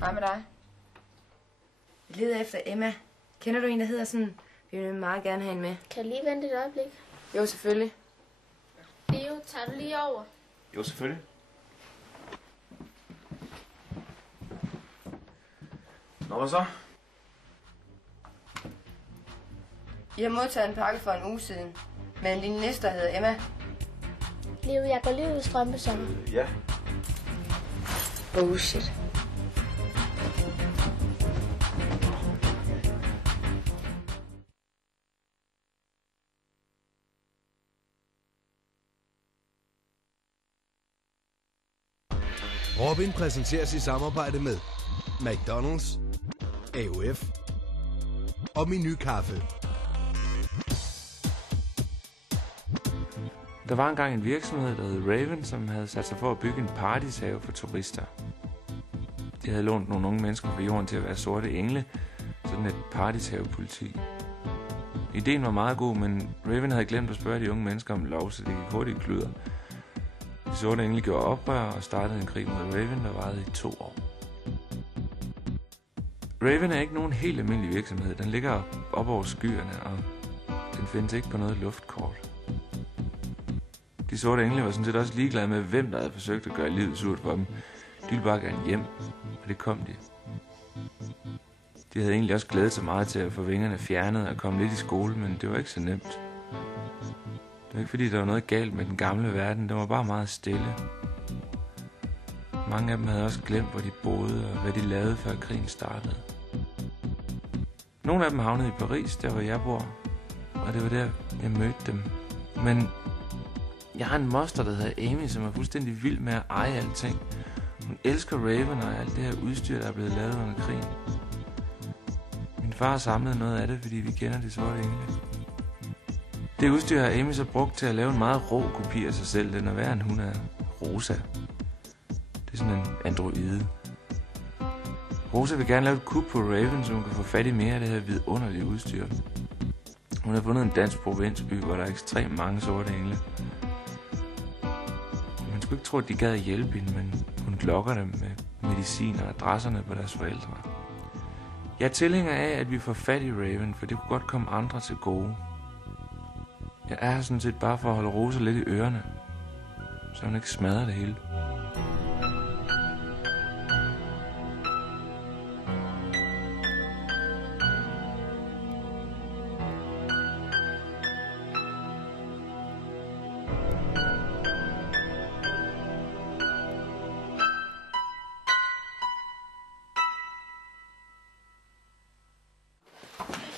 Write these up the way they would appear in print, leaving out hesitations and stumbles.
Hej med dig. Jeg leder efter Emma. Kender du en, der hedder sådan? Vi vil meget gerne have hende med. Kan jeg lige vente et øjeblik? Jo, selvfølgelig. Leo, tager du lige over? Jo, selvfølgelig. Nå, hvad så? I har modtaget en pakke for en uge siden. Med en lille næste, der hedder Emma. Leo, jeg går lige ud i strømpesommer. Ja. Oh shit. Robin præsenteres i samarbejde med McDonald's, AOF og Menu Kaffe. Der var engang en virksomhed, der hed Raven, som havde sat sig for at bygge en partishave for turister. De havde lånt nogle unge mennesker fra jorden til at være sorte engle, sådan et partishavepoliti. Ideen var meget god, men Raven havde glemt at spørge de unge mennesker om lov, så det gik hurtigt i kludder. De sorte engle gjorde oprør og startede en krig mod Raven, der varede i 2 år. Raven er ikke nogen helt almindelig virksomhed. Den ligger op over skyerne, og den findes ikke på noget luftkort. De sorte engle var sådan set også ligeglade med, hvem der havde forsøgt at gøre livet surt for dem. De ville bare gerne hjem, og det kom de. De havde egentlig også glædet sig meget til at få vingerne fjernet og komme lidt i skole, men det var ikke så nemt. Det var ikke fordi, der var noget galt med den gamle verden. Den var bare meget stille. Mange af dem havde også glemt, hvor de boede og hvad de lavede, før krigen startede. Nogle af dem havnede i Paris, der hvor jeg bor. Og det var der, jeg mødte dem. Men jeg har en moster, der hedder Amy, som er fuldstændig vild med at eje alting. Hun elsker Raven og alt det her udstyr, der er blevet lavet under krigen. Min far samlede noget af det, fordi vi kender de sorte engle. Det udstyr har Amy så brugt til at lave en meget rå kopi af sig selv. Den er værre end hun er. Rosa. Det er sådan en androide. Rosa vil gerne lave et kup på Raven, så hun kan få fat i mere af det her vidunderlige udstyr. Hun har fundet en dansk provinsby, hvor der er ekstremt mange sorte engle. Man skulle ikke tro, at de gad at hjælpe hende, men hun lokker dem med medicin og adresserne på deres forældre. Jeg er tilhænger af, at vi får fat i Raven, for det kunne godt komme andre til gode. Jeg er her sådan set bare for at holde Rosa lidt i ørerne, så hun ikke smadrer det hele.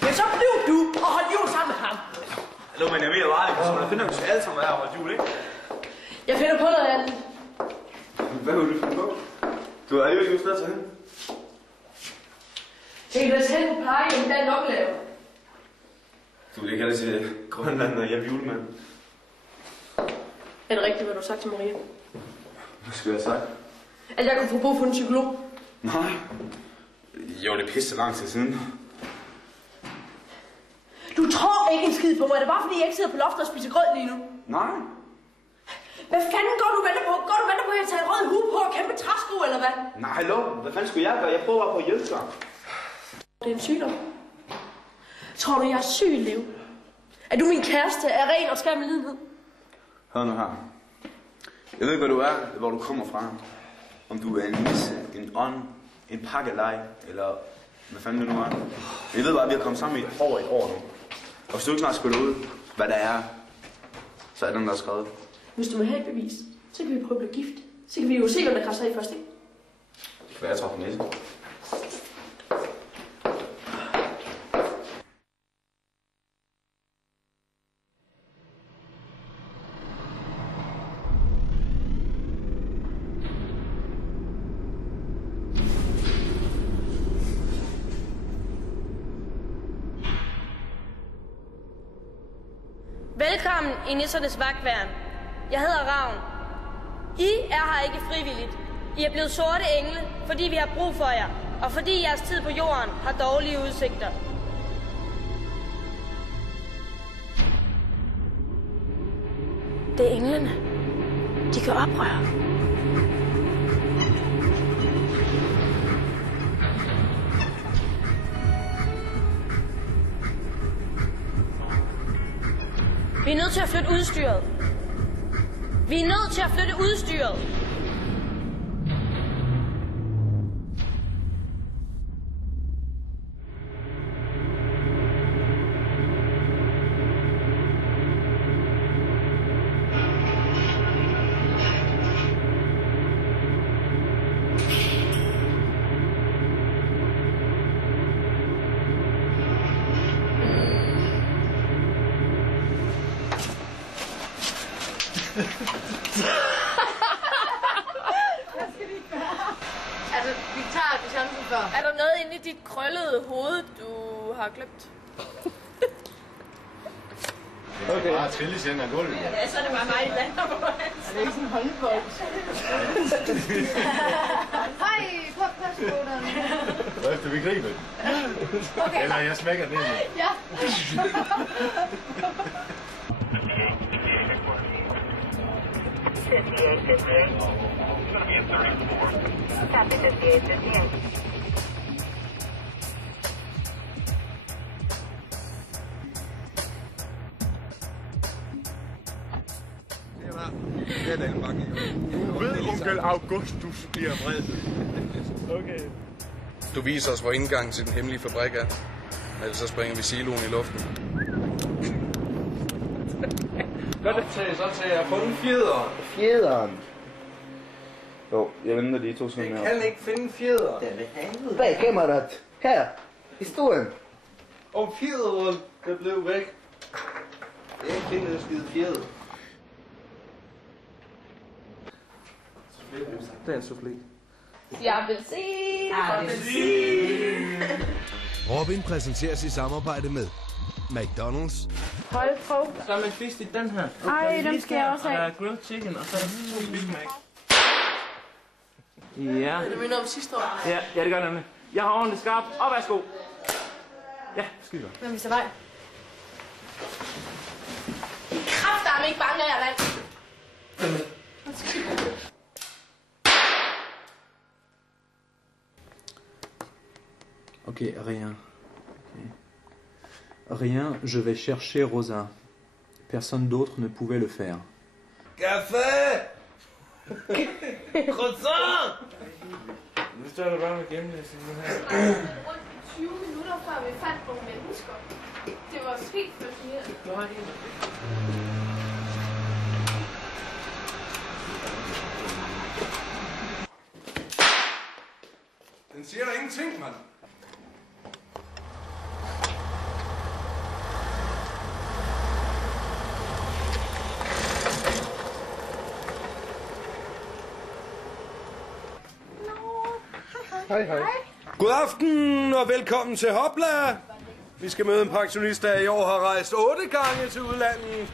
Ja, så blev du og holdt jul sammen med ham. Hallo, men jeg mener bare, at jeg finder jo alle sammen, hvad jeg har holdt jul, ikke? Jeg finder på noget andet. Hvad vil du finde på? Du har alligevel ikke noget til hende. Jeg kan da tage på plejehjem, der er nok lavet. Du vil ikke have det til Grønland og hjemme julemand. Er det rigtigt, hvad du har sagt til Maria? Hvad skulle jeg have sagt? At jeg kunne få brug for en psykolog? Nej. Jo, det er pisse lang tid siden. Du tror ikke en skid på mig. Er det bare fordi, jeg ikke sidder på loftet og spiser grød lige nu? Nej. Hvad fanden går du og venter på? Går du og venter på, at jeg tager en rød hue på og kæmpe træsko, eller hvad? Nej, hallo. Hvad fanden skulle jeg gøre? Jeg prøver bare på at hjælpe dig. Det er en sygdom. Tror du, jeg er syg, Leo? Er du min kæreste af ren og skær medlidenhed? Hør nu her. Jeg ved ikke, hvad du er, hvor du kommer fra. Om du er en nisse, en ånd, en pakkelej, eller hvad fanden det nu er. Jeg ved bare, at vi har kommet sammen i over et år nu. Og hvis du ikke snart spiller ud, hvad der er, så er den der skrevet. Hvis du må have et bevis, så kan vi prøve at blive gift. Så kan vi jo se, hvem der krasser i først, ikke? Det kan være, jeg tror på næse. Velkommen i Nissernes Vagtværn. Jeg hedder Ravn. I er her ikke frivilligt. I er blevet sorte engle, fordi vi har brug for jer, og fordi jeres tid på jorden har dårlige udsigter. Det er englene. De kan oprøre. Vi er nødt til at flytte udstyret. Vi er nødt til at flytte udstyret. Altså, vi tager det samme som før. Er der noget inde i dit krøllede hoved, du har glemt? Okay. Bare trilles hen ad gulvet. Ja, så er det bare mig, der lander på. Er det ikke sådan en håndbold? Hej, prøv at passe på den. Hvad efter vi griber? Okay. Eller jeg smækker den ind. Ja. Du ved, onkel Augustus bliver vred. Okay. Du viser os, hvor indgangen til den hemmelige fabrik er. Ellers så springer vi siloen i luften. Godt, så tager jeg fundet fjederen. Fjederen. Jo, jeg venter lige 2 sekunder her. Jeg kan ikke finde fjederen. Bag kameraet. Her. I stuen. Og fjederen, der blev væk. Jeg ikke finde en skide fjeder. Det er en soufflé. Jeg vil se. Robin præsenteres i samarbejde med McDonald's. Hold på. Så er man fisk i den her. Ej, dem skal jeg også have. Grilled chicken, og så 2 Big Mac. Ja. Det minder om sidste år. Ja, det gør nemlig. Jeg har ordentligt skarpt. Og værsgo. Ja, skide godt. Men vi vej. Kraft, der er ikke bange af, mand. Ok, rien. Okay. Rien, je vais chercher Rosa. Personne d'autre ne pouvait le faire. Café! Croissant! Nu står du bare med gennemlæsning nu her. 20 minutter før vi fandt nogle mennesker. Det var helt fascinerende. Den siger der ingenting, mand. Hej, hej. God aften og velkommen til Hopla. Vi skal møde en pensionist, der i år har rejst 8 gange til udlandet.